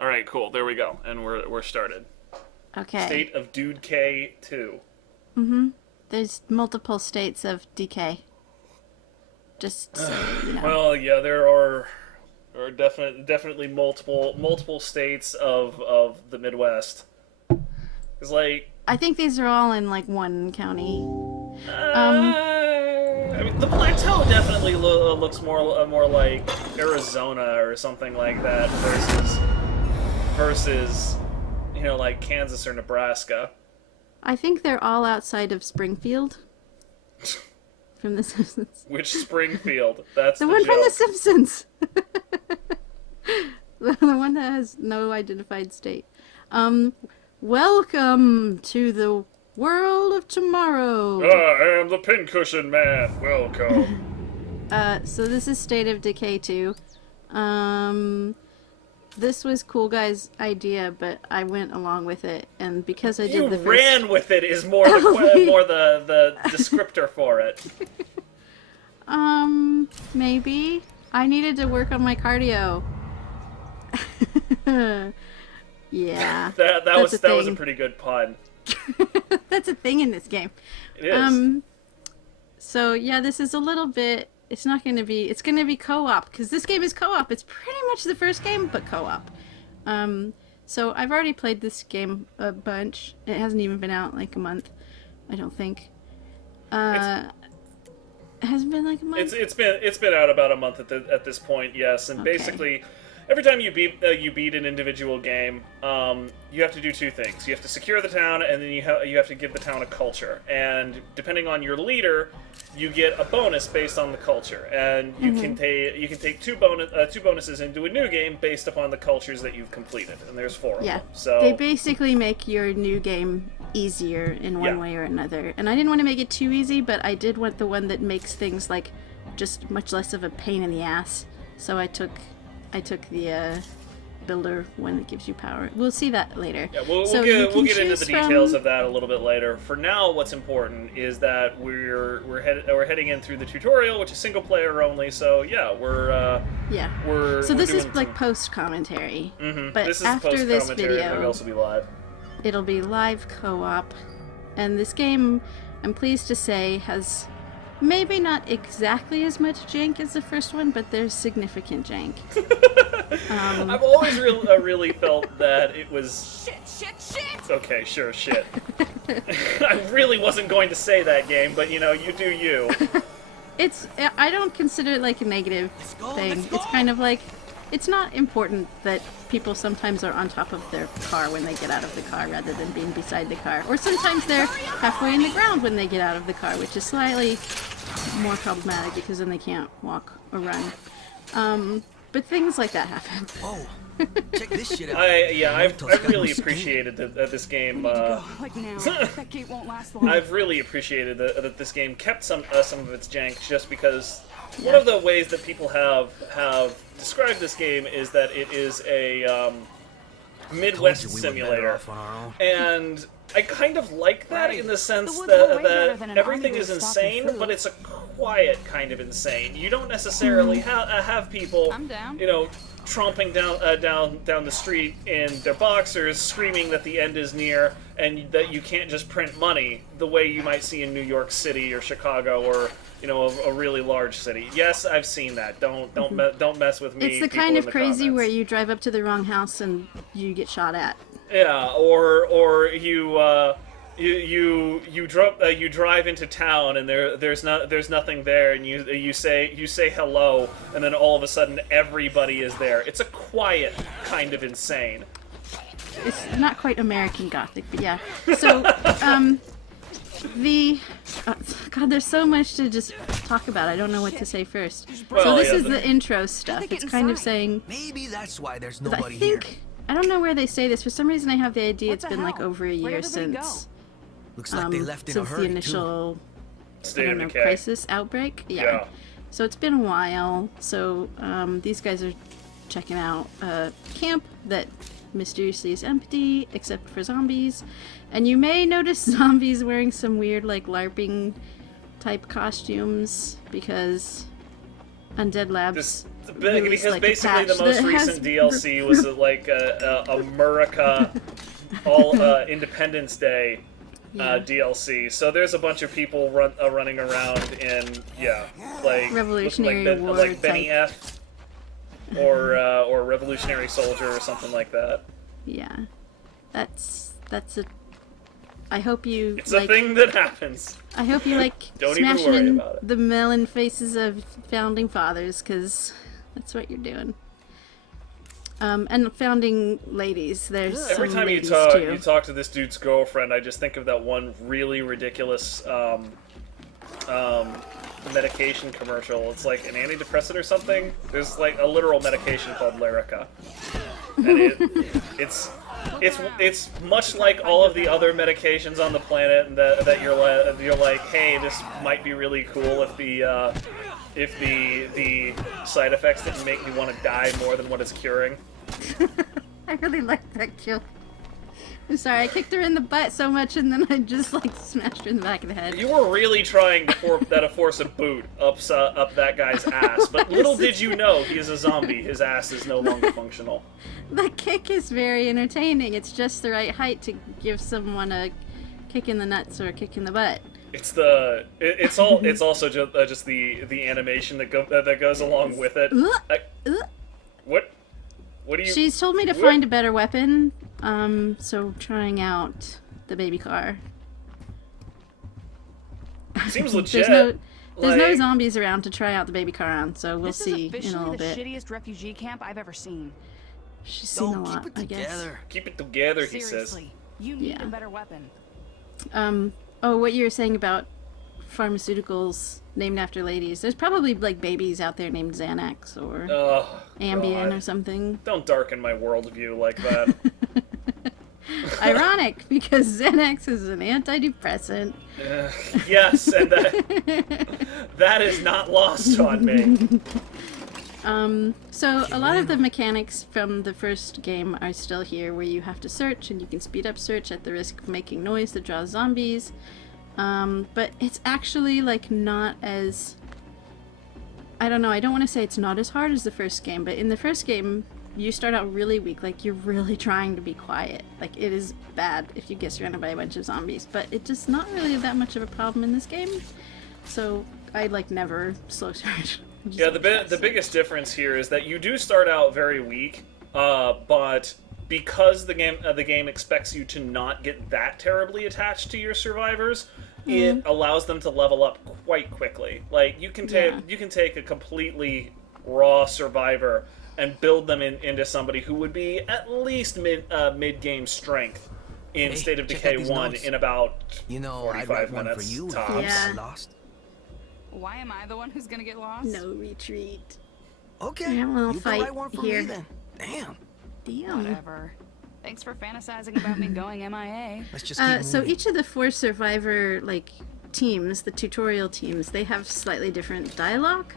All right, cool. There we go, and we're started. Okay. State of Dude K 2. There's multiple states of decay. Just so you know. Well, yeah, there are definitely multiple states of the Midwest. It's like I think these are all in like one county. I mean, the plateau definitely looks more like Arizona or something like that versus like Kansas or Nebraska. I think they're all outside of Springfield. From The Simpsons. Which Springfield? That's The the one joke. from The Simpsons. The one that has no identified state. Welcome to the world of tomorrow. I am the pincushion man. Welcome. So this is State of Decay 2. This was Coolguy's idea, but I went along with it, and because I did You the first... ran with it is more the descriptor for it. Maybe. I needed to work on my cardio. Yeah. That was thing. a pretty good pun. That's a thing in this game. It is. So yeah, this is a little bit... It's going to be co-op, because this game is co-op. It's pretty much the first game, but co-op. So I've already played this game a bunch. It hasn't even been out like a month, I don't think. It hasn't been like a month? It's been out about a month at this point, yes. And Okay. basically, every time you beat an individual game, you have to do two things. You have to secure the town, and then you have to give the town a culture. And depending on your leader, you get a bonus based on the culture. And you can take two bonuses into a new game based upon the cultures that you've completed. And there's 4 of them. So they basically make your new game easier in one way or another. And I didn't want to make it too easy, but I did want the one that makes things like just much less of a pain in the ass. So I took the builder one that gives you power. We'll see that later. Yeah, we'll get into the details of that a little bit later. For now, what's important is that we're heading in through the tutorial, which is single player only. So yeah, So this is like post commentary. But this is after this post-commentary, video, it'll also be live. It'll be live co-op, and this game, I'm pleased to say, has maybe not exactly as much jank as the first one, but there's significant jank. I've always really felt that it was... Shit! Okay, sure, shit. I really wasn't going to say that, game, but you do you. I don't consider it like a negative thing. It's kind of like, it's not important that people sometimes are on top of their car when they get out of the car rather than being beside the car. Or sometimes they're halfway in the ground when they get out of the car, which is slightly more problematic because then they can't walk or run. But things like that happen. Oh, check this shit out. I've really appreciated that this game. Like now. That gate won't last long. I've really appreciated that this game kept some of its jank, just because one of the ways that people have described this game is that it is a Midwest simulator, and I kind of like that in the sense that everything is insane, but it's a quiet kind of insane. You don't necessarily have people, tromping down the street in their boxers, screaming that the end is near, and that you can't just print money the way you might see in New York City or Chicago or a really large city. Yes, I've seen that. Don't mess with me. It's the kind of crazy where you drive up to the wrong house and you get shot at. Yeah, or you drive into town and there's nothing there, and you say hello, and then all of a sudden everybody is there. It's a quiet kind of insane. It's not quite American Gothic, but yeah. So, God, there's so much to just talk about. I don't know what to say first. So this is the intro stuff. It's kind of saying... Maybe that's why there's I nobody here. think... I don't know where they say this. For some reason I have the idea it's been like over a year since... Looks like they left in a since hurry, the initial Decay. crisis outbreak. Yeah. So it's been a while. So these guys are checking out a camp that mysteriously is empty, except for zombies. And you may notice zombies wearing some weird, like, LARPing type costumes, because Undead Labs released, because like, basically a the patch most that has recent DLC was like a America all Independence Day DLC. So there's a bunch of people running around in like Revolutionary looking War like Benny type. F or Revolutionary Soldier or something like that. Yeah, that's a. I hope you. It's like, a thing that happens. I hope you like Don't even smashing worry in about it. the melon faces of founding fathers, because that's what you're doing. And founding ladies. There's Every some time you ladies talk, too. you talk to this dude's girlfriend, I just think of that one really ridiculous medication commercial. It's like an antidepressant or something. There's like a literal medication called Lyrica, and it's much like all of the other medications on the planet, and that you're like, hey, this might be really cool if the side effects didn't make me want to die more than what it's curing. I really like that kill. I'm sorry, I kicked her in the butt so much, and then I just like smashed her in the back of the head. You were really trying to force a boot up that guy's ass, but little did you know he is a zombie. His ass is no longer functional. The kick is very entertaining. It's just the right height to give someone a kick in the nuts or a kick in the butt. It's also just the animation that goes along with it. What do you? She's told me to find a better weapon, so trying out the baby car. Seems legit. There's no zombies around to try out the baby car on, so we'll see in a little bit. This is officially the shittiest refugee camp I've ever seen. She's seen a lot, keep it I guess. together. Keep it together, he says. Seriously, you need a better weapon. Oh, what you were saying about pharmaceuticals named after ladies. There's probably like babies out there named Xanax or Ambien God. or something. Don't darken my worldview like that. Ironic, because Xanax is an antidepressant. Yes, and that is not lost on me. So a lot of the mechanics from the first game are still here, where you have to search, and you can speed up search at the risk of making noise that draws zombies. But it's actually like not as... I don't know, I don't want to say it's not as hard as the first game, but in the first game, you start out really weak, like you're really trying to be quiet. Like it is bad if you get surrounded by a bunch of zombies, but it's just not really that much of a problem in this game. So I like never slow search. Yeah, the biggest difference here is that you do start out very weak, but because the game expects you to not get that terribly attached to your survivors, it allows them to level up quite quickly. Like you can take a completely raw survivor and build them into somebody who would be at least mid game strength in State of Decay 1 in about 45 minutes for you tops. Yeah. Lost. Why am I the one who's gonna get lost? No retreat. Okay. Yeah, well, you fight can write one for here. me then. Damn. Damn. Whatever. Thanks for fantasizing about me going MIA. Let's just keep So moving. each of the 4 survivor teams, the tutorial teams, they have slightly different dialogue.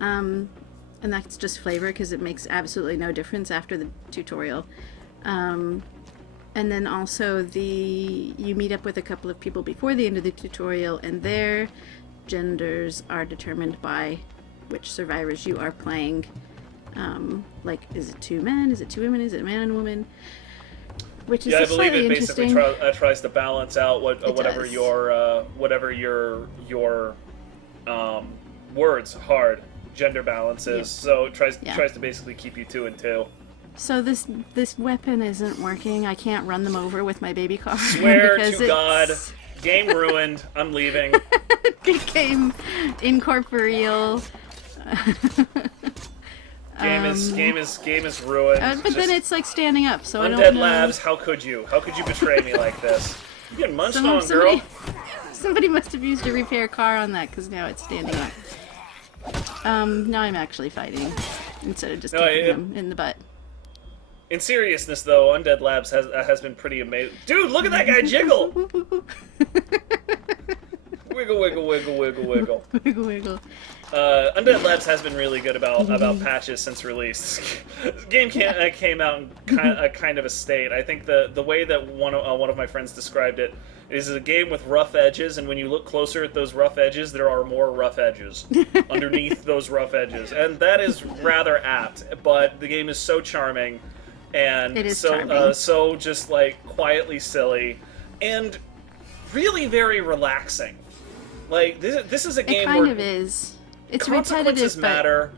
And that's just flavor because it makes absolutely no difference after the tutorial. And then also you meet up with a couple of people before the end of the tutorial, and their genders are determined by which survivors you are playing. Is it 2 men? Is it 2 women? Is it a man and a woman? Which is I believe slightly it basically interesting. tries to balance out whatever does. your words hard gender balance is. Yep. So it tries Yeah. to basically keep you 2 and 2. So this weapon isn't working. I can't run them over with my baby car. Swear because to God, game ruined. I'm leaving. It became incorporeal. Game is ruined. But then it's like standing up, so I don't Undead know. Labs, how could you betray me like this? You getting munched on, Somebody, girl. somebody must have used a repair car on that, because now it's standing up. Now I'm actually fighting instead of just kicking them in the butt. In seriousness, though, Undead Labs has been pretty amazing. Dude, look at that guy jiggle! Wiggle, wiggle, wiggle, wiggle, wiggle. Wiggle, wiggle. Undead Labs has been really good about patches since release. This game came out in kind of a state. I think the way that one of my friends described it is a game with rough edges, and when you look closer at those rough edges, there are more rough edges underneath those rough edges, and that is rather apt. But the game is so charming, and it is so charming. so just like quietly silly, and really very relaxing. Like this is a game It kind where of is. It's consequences repetitive, matter.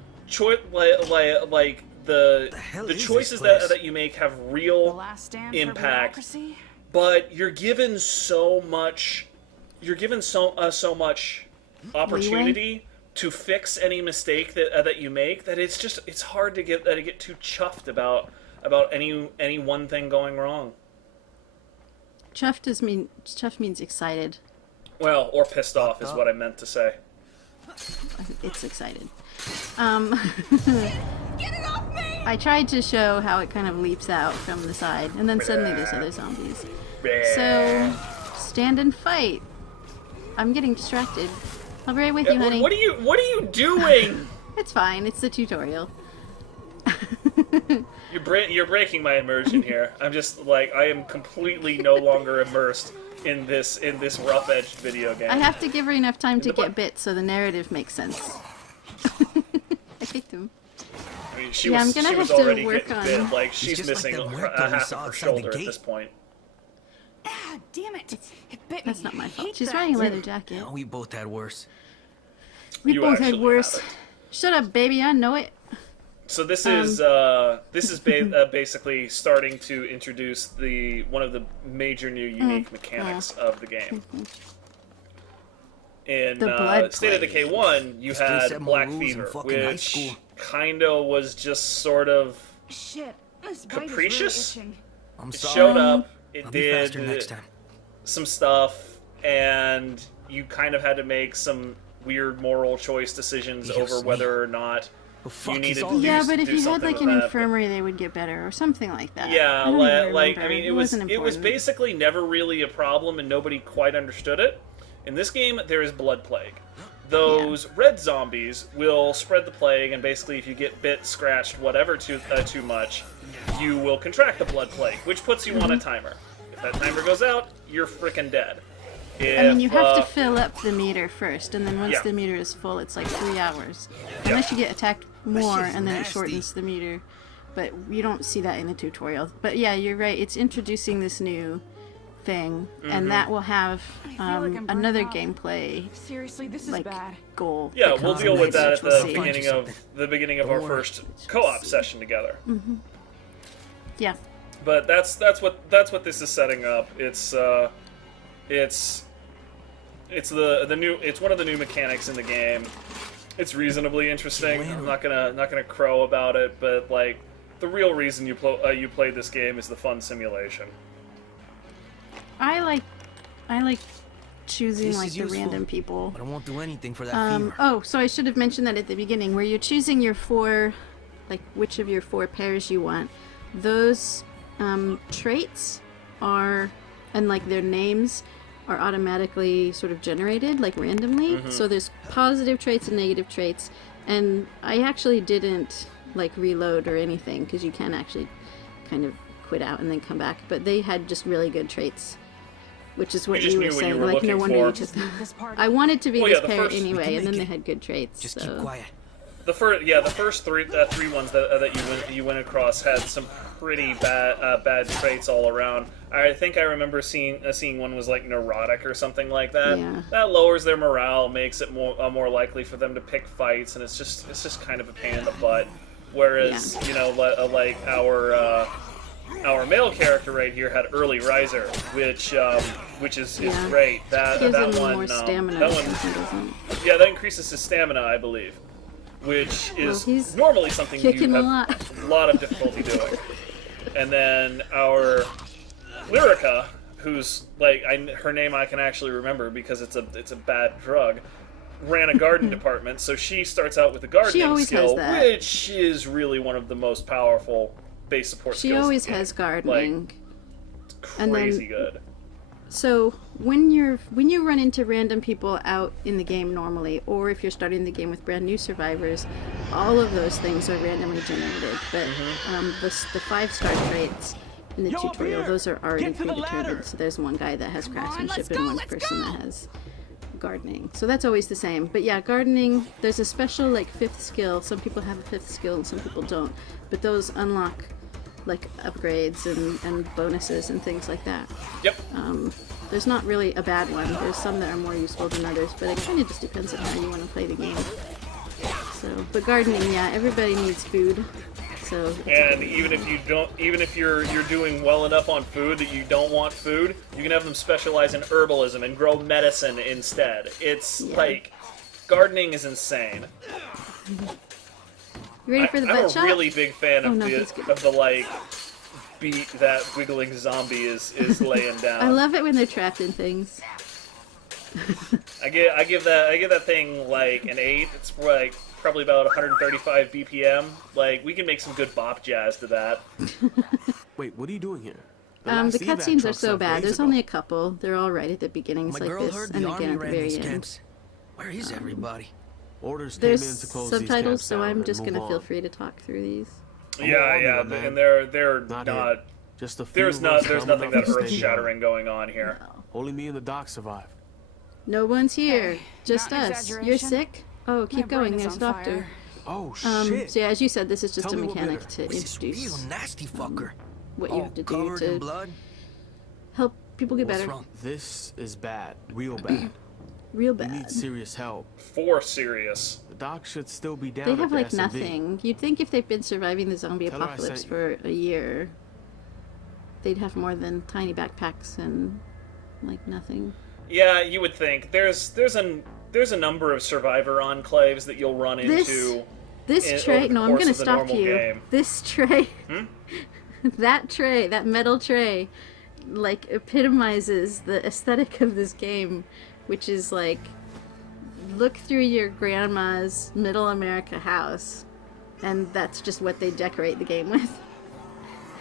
Like the hell the is choices this place? that you make have The real last stand impact. for bureaucracy? But you're given so much. You're given so much opportunity to fix any mistake that you make that it's hard to get too chuffed about any one thing going wrong. Chuff means excited. Well, or pissed off is what I meant to say. It's excited. I tried to show how it kind of leaps out from the side, and then suddenly there's other zombies. So, stand and fight. I'm getting distracted. I'll be right with you, honey. What are you doing? It's fine. It's the tutorial. You're breaking my immersion here. I'm just like I am completely no longer immersed in this rough edged video game. I have to give her enough time to The bu- get bit so the narrative makes sense. I kicked him. I mean, she Yeah, was I'm gonna she was have to already work getting on- bit. Like she's just like missing that a Muerto we half saw of her outside the shoulder at gate. this point. Ah, damn it! It bit That's me. not my I fault. hate She's that. wearing a leather jacket. No, we both had worse. We You both had actually worse. haven't. Shut up, baby. I know it. So this Um, is basically starting to introduce one of the major new unique mechanics of the game. In The blood State of plague. Decay 1, you This place had had more Black rules than Fever, fucking high which school. kinda was just sort of Shit, this bite Capricious? is really itching. I'm it sorry. showed up, it I'll be faster did next time. some stuff, and you kind of had to make some weird moral choice decisions Yes, over me. whether or not The fuck you is needed all to do, Yeah, but if do you had something like with an that. infirmary, they would get better or something like that. Yeah, I don't even like I remember. mean, it was wasn't it was important. basically never really a problem, and nobody quite understood it. In this game, there is blood plague. Those red zombies will spread the plague, and basically, if you get bit, scratched, whatever too much, you will contract the blood plague, which puts you on a timer. If that timer goes out, you're freaking dead. I mean, you have to If, fill up the meter first, and then once Yeah. the meter is full, it's like 3 hours. Unless you get attacked more, shit's and then it nasty. shortens the meter. But you don't see that in the tutorial. But yeah, you're right. It's introducing this new thing, and that will have like I'm burning another out. Gameplay Seriously, this is like bad. goal. yeah, that we'll comes deal in with this, that which at we'll the see. beginning of our Don't worry. first co-op session together. Yeah. But that's what this is setting up. It's one of the new mechanics in the game. It's reasonably interesting. I'm not gonna crow about it, but like the real reason you played this game is the fun simulation. I like choosing This like is the useful. random people. But I won't do anything for that fever. Oh, so I should have mentioned that at the beginning, where you're choosing your four, like which of your 4 pairs you want. Those traits are, and like their names are automatically sort of generated, like randomly. So there's positive traits and negative traits, and I actually didn't like reload or anything because you can actually kind of quit out and then come back. But they had just really good traits. Which is what You just you were knew what you saying. were Like, no looking wonder for. you took them. This part. I wanted to be Well, yeah, this the pair first- anyway, we and can then they make it. had good traits. Just so. keep quiet. The first three ones that you went across had some pretty bad traits all around. I think I remember seeing one was like neurotic or something like that. Yeah. That lowers their morale, makes it more likely for them to pick fights, and it's just kind of a pain in the butt. Whereas like our male character right here had early riser, which is Yeah. great. That Gives that him one more stamina. that That one doesn't. yeah, that increases his stamina, I believe, which is he's normally something you kicking have a lot. a lot of difficulty doing. And then our Lyrica, who's like her name I can actually remember because it's a bad drug, ran a garden department, so she starts out with the gardening always skill, has that. which is really one of the most powerful base support She skills. always in the has game. gardening. Like, And then- crazy good. So when you run into random people out in the game normally, or if you're starting the game with brand new survivors, all of those things are randomly generated. But the 5-star traits in the tutorial, those are already predetermined. So there's one guy that has craftsmanship and one person that has gardening. So that's always the same. But yeah, gardening, there's a special like 5th skill. Some people have a 5th skill and some people don't. But those unlock like upgrades and bonuses and things like that. Yep. There's not really a bad one. There's some that are more useful than others, but it kind of just depends on how you want to play the game. So, but gardening, yeah, everybody needs food. So. And even if you're doing well enough on food that you don't want food, you can have them specialize in herbalism and grow medicine instead. It's like gardening is insane. You ready for the butt shot? I'm a really big fan of the like beat that wiggling zombie is laying down. I love it when they're trapped in things. I give that thing like an 8. It's like probably about 135 BPM. Like we can make some good bop jazz to that. Wait, what are you doing here? The cutscenes are so bad. There's only a couple. They're all right at the beginnings like this, and again at the very end. Where is everybody? Orders There's came in to close subtitles, these so camps I'm down just and gonna move feel on. free to talk through these. Yeah, and they're not. Just a few There's of us nothing coming that up to earth stay shattering going on here. No. Only me and the doc survived. No one's here. Hey, Just not an us. You're exaggeration. sick? Oh, keep My brain going. is There's on doctor. fire. Oh shit! So yeah, as you said, this is just Tell a me what mechanic better. to What's this real introduce nasty fucker? what you All have to do covered in to blood? help people get What's better. wrong? This is bad, real bad. Real We bad. need serious help. For serious. The doc should still be down. They at have the like S&B. nothing. You'd think if they've been surviving the zombie Tell her I apocalypse sent for a year, they'd have more than tiny backpacks and like nothing. Yeah, you would think. There's a number of survivor enclaves that you'll run into. This over tray. the No, I'm course gonna of the stop normal you. game. This tray. That tray, that metal tray, like epitomizes the aesthetic of this game, which is like, look through your grandma's middle America house, and that's just what they decorate the game with.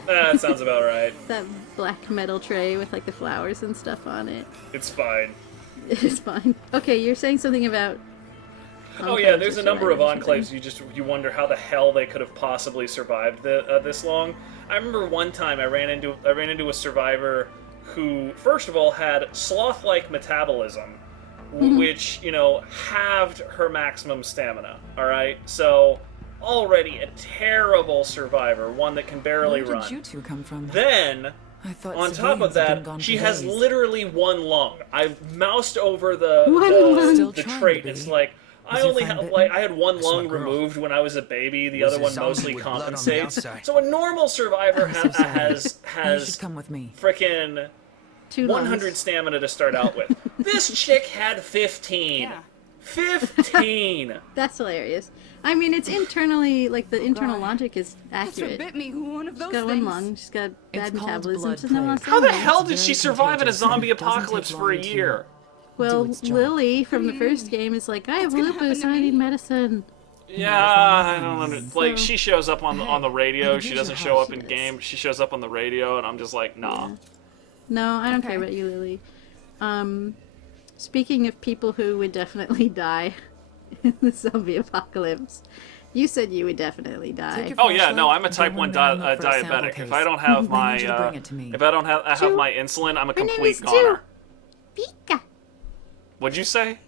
That sounds about right. That black metal tray with like the flowers and stuff on it. It's fine. It's fine. Okay, you're saying something about. Oh yeah, enclaves there's or a number of survivors or enclaves. You wonder how the hell they could have possibly survived this long. I remember one time I ran into a survivor who, first of all, had sloth-like metabolism, which halved her maximum stamina. All right, so already a terrible survivor, one that can barely Where run. did you two come from? Then, I thought on top of civilians had been that, gone she for has days. literally one lung. I moused over One lung. Still the trying, trait. baby. It's like I Was your only friend have bitten? I had one That's my lung girl. removed when I was a baby. The Was other a one zombie mostly with blood on the compensates. outside. So a normal survivor I'm so sorry. has You should come with me. frickin' 2 100 lungs. stamina to start out with. This chick had 15. Yeah. 15. That's hilarious. I mean, it's internally like the internal God. logic is That's what accurate. bit me. One of those She's got things. one lung. She's got bad It's called metabolism. blood She doesn't have a lot of plague. How the stamina. hell It's did she very survive in a contagious zombie and doesn't take apocalypse for long a to year? Well, its job. Lily from the first game is like, I have gonna happen lupus. to I need me? medicine. Yeah, I don't understand. Like, So- she shows up on the radio. Hey, She here's doesn't your show house. up in game. She shows up on the radio, and I'm just like, nah. No, I don't Okay. care about you, Lily. Speaking of people who would definitely die in the zombie apocalypse, you said you would definitely die. Take your Oh yeah, no, flashlight I'm a and type go 1 run down and look for a sample diabetic. If case. I don't have I need my you to bring it to me. if I don't have Chew. my insulin, I'm a Her name complete is goner. Chew. Pika. What'd you say?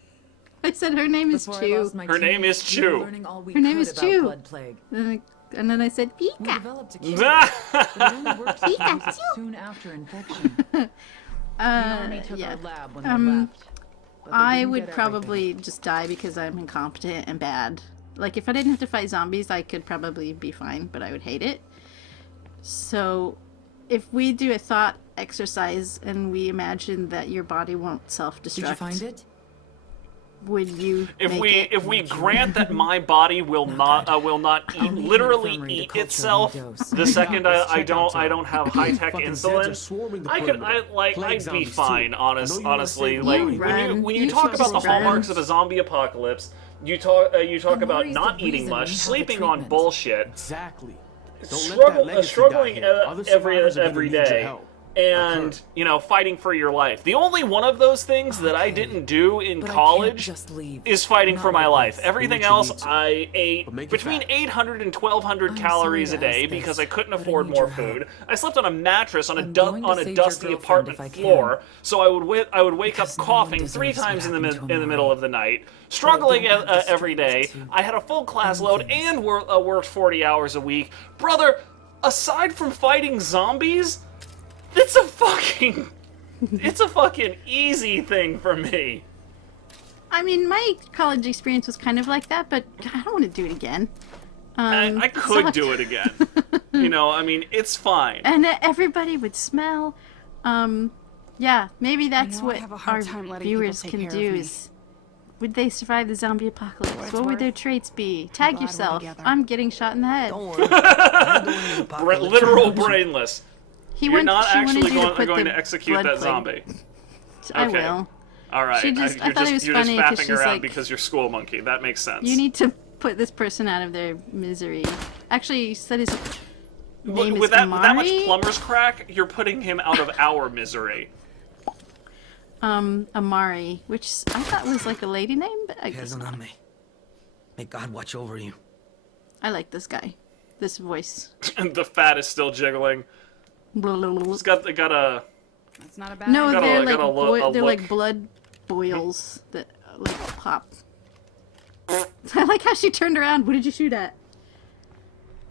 I said her name is Before I Chew. lost my Her name teammates, is we were Chew. learning all we Her name could is about Chew. blood plague. And then I said We Pika. developed a cure, but it only worked if Pika, used Chew. soon after infection. The army took yeah. our lab when Um, they left. but they I didn't would get everything. probably just die because I'm incompetent and bad. Like, if I didn't have to fight zombies, I could probably be fine, but I would hate it. So, if we do a thought exercise and we imagine that your body won't self-destruct, Did you find it? would you If make we it? if we grant that my body will not eat Only literally infirmary to eat culture itself redose. the second I don't Checkout have high tech Fucking Zeds are insulin, swarming the I could perimeter. Plague I'd be zombies, fine. too. Honestly, No like USA. when you You talk run. about the You run. hallmarks of a zombie apocalypse, you talk And about worry's not the eating reason much, we have the sleeping on treatment. bullshit, Exactly. Don't let that legacy die struggling here. Other every survivors are gonna every need your day. help. and, you know, fighting for your life. The only one of those things that I didn't do in But I can't college just leave. is fighting for Not my like life. this. Everything Do what you else, need to. I ate But make it between fast. 800 and 1,200 I'm calories a sorry to day ask this, because I couldn't but I afford need more your help. food. I slept on a mattress on a, I'm going to on a save your dusty girlfriend apartment if I can. floor, so I would wake Because up no one coughing 3 deserves what times in the happened to in the Amari. middle of the night, struggling don't have the every day. strength to I had a full class end load things. and worked 40 hours a week. Brother, aside from fighting zombies, it's a fucking easy thing for me. I mean, my college experience was kind of like that, but I don't want to do it again. I It could sucked. do it again. You know, I mean, it's fine. And everybody would smell. Yeah, maybe that's know I what have a our hard time letting people viewers take can care of do me. is, would they survive the zombie apocalypse? it's What would their worth, traits be? Tag glad we're yourself. together. I'm getting shot in the head. Don't worry. I'm doing the apocalypse. Literal brainless. He You're went, not she wanted actually you to put going the to execute blood that plague- zombie. I Okay. will. All right. She just- I you're thought it just, was you're funny just 'cause fapping she's around like- because you're school monkey. That makes sense. You need to put this person out of their misery. Actually, you said his name with is that, with that much Amari? plumber's crack, you're putting him out of our misery. Amari, which I thought was like a lady name, but I guess Hands not. on me. May God watch over you. I like this guy. This voice. And the fat is still jiggling. It's got a. That's not a bad No, idea. Gotta- they're like gotta lo- they're look. like blood boils that like pop. I like how she turned around. What did you shoot at?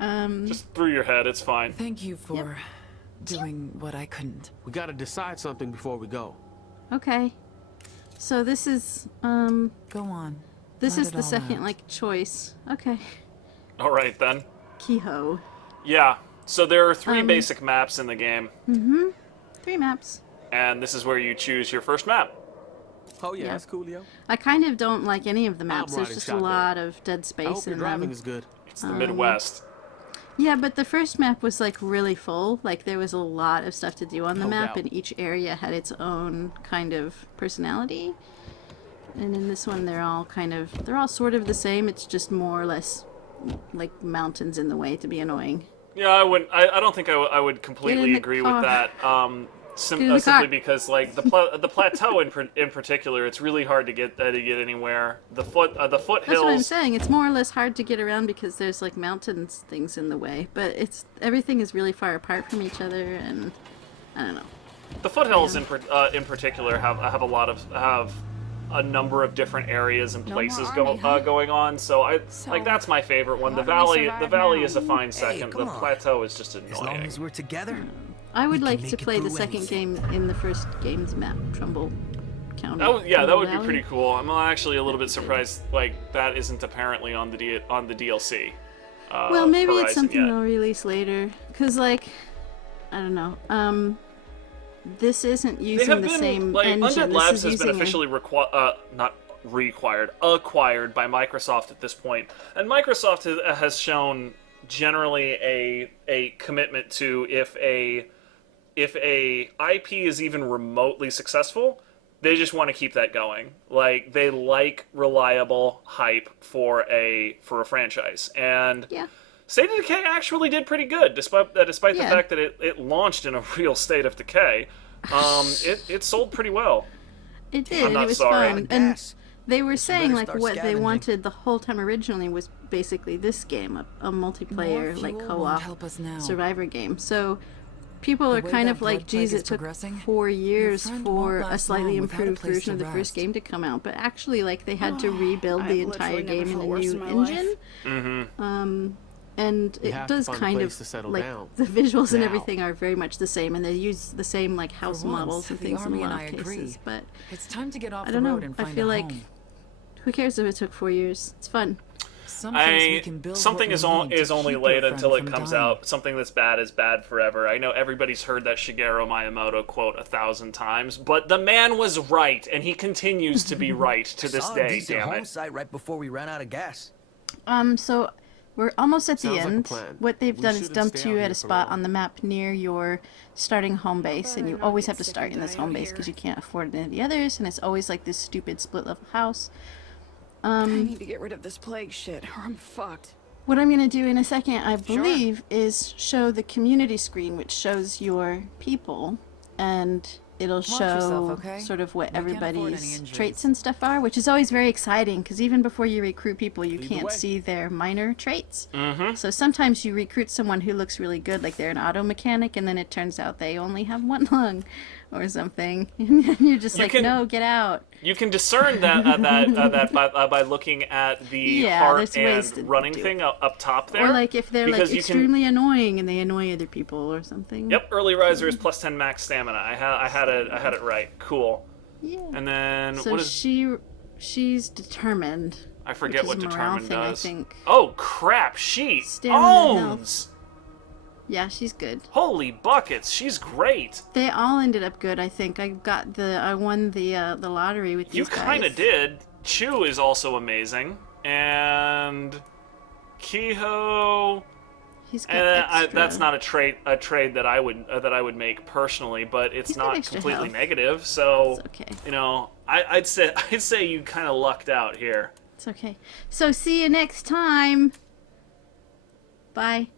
Just through your head. It's fine. Thank you for doing what I couldn't. We gotta decide something before we go. Okay. So this is Go on. this Let is it the all second out. like choice. Okay. All right then. Kehoe. Yeah. So there are 3 basic maps in the game, 3 maps. and this is where you choose your first map. Oh yeah, Yeah. that's coolio. I kind of don't like any of the maps. There's riding just a shotgun. lot of dead I space hope your in driving them. is good. It's the Midwest. Yeah, but the first map was like really full. Like there was a lot of stuff to do on the No map, doubt. and each area had its own kind of personality. And in this one, they're all sort of the same. It's just more or less like mountains in the way to be annoying. Yeah, I wouldn't. I don't think I would completely the agree car. with that. Get in the Simply car. because like the plateau in particular, it's really hard to get anywhere. The That's what I'm foothills. saying. It's more or less hard to get around because there's like mountains things in the way. But everything is really far apart from each other, and I don't know. The foothills in particular have a number of different areas and No more places army, huh? going on. So So, like that's my favorite one. The how do we valley survive is a now? fine second. come The on. plateau is just As long annoying. as we're together. I would We like can to make it play the through second anything. game in the first game's map, Trumbull County. That would be Valley. pretty cool. I'm actually a little bit surprised like that isn't apparently on the DLC. Well, maybe it's Horizon something yet. they'll release later. Cause like, I don't know. This isn't They using have the been same like engine. Undead This Labs is has been using a- officially acquired by Microsoft at this point, and Microsoft has shown generally a commitment to if a IP is even remotely successful, they just want to keep that going. Like they like reliable hype for a franchise, and Yeah. State of Decay actually did pretty good, despite the Yeah. fact that it launched in a real state of decay. It sold pretty well. It did, I'm and not it was sorry. fun. And Gas. they were saying better like start what they scavenging. wanted the whole time originally was basically this game, a multiplayer More like fuel co-op won't help us now. survivor game. So people The are way kind that of like, blood plague geez, is it took progressing, 4 years friend for won't a last slightly long without a improved place version of to the first rest. game to come out. But actually, like they had to rebuild the I've entire literally never game in felt a worse new in my life. engine. And You it have to does find a kind place of to settle like down. the visuals and Now. everything are very much the same, and they use the same like house once, models and the things in a Army lot and of I cases. agree. But It's time to get off I the don't know. road and I find feel a like home. who cares if it took 4 years? It's fun. Some things we can build Something what is we on, need to is only keep your late friend until it from comes dying. out. Something that's bad is bad forever. I know everybody's heard that Shigeru Miyamoto quote 1,000 times, but the man was right, and he continues to be right to this Saw a day. decent Damn home it! site right before we ran out of gas. So we're almost at the Sounds like a end. plan. What they've We done is shouldn't dumped stay you out at here a for spot long. on the map near your starting home base, and you better always not have to get sick start and in this die home out base here. because you can't afford any of the others, and it's always like this stupid split level house. I need to get rid of this plague shit, or I'm fucked. What I'm going to do in a second, I believe, is show the community screen, which shows your people. and it'll Watch show yourself, okay? sort of what We can't afford any everybody's injuries. traits and stuff are, which is always very exciting because even before you recruit people, you Lead the can't way. see their minor traits. Mm-hmm. So sometimes you recruit someone who looks really good, like they're an auto mechanic, and then it turns out they only have one lung or something, and you're just You like, can- no, get out. You can discern that by looking at the Yeah, heart there's ways to and running do it. thing up top there. Or like if they're like because you extremely annoying and they annoy other people or something. Yep, early riser is plus 10 max stamina. I had it right. Cool. Yeah. And then So what is? she's determined. I forget which what is a morale determined thing, I does. think. Oh crap! She Stamina, owns. Yeah, she's good. Holy buckets! She's great. They all ended up good, I think. I won the lottery with these You guys. kind of did. Chu is also amazing, and Kehoe. He's got extra. That's not a trade that I would make personally, but it's He's got not extra completely health. negative. So It's okay. you know, I'd say you kind of lucked out here. It's okay. So see you next time. Bye.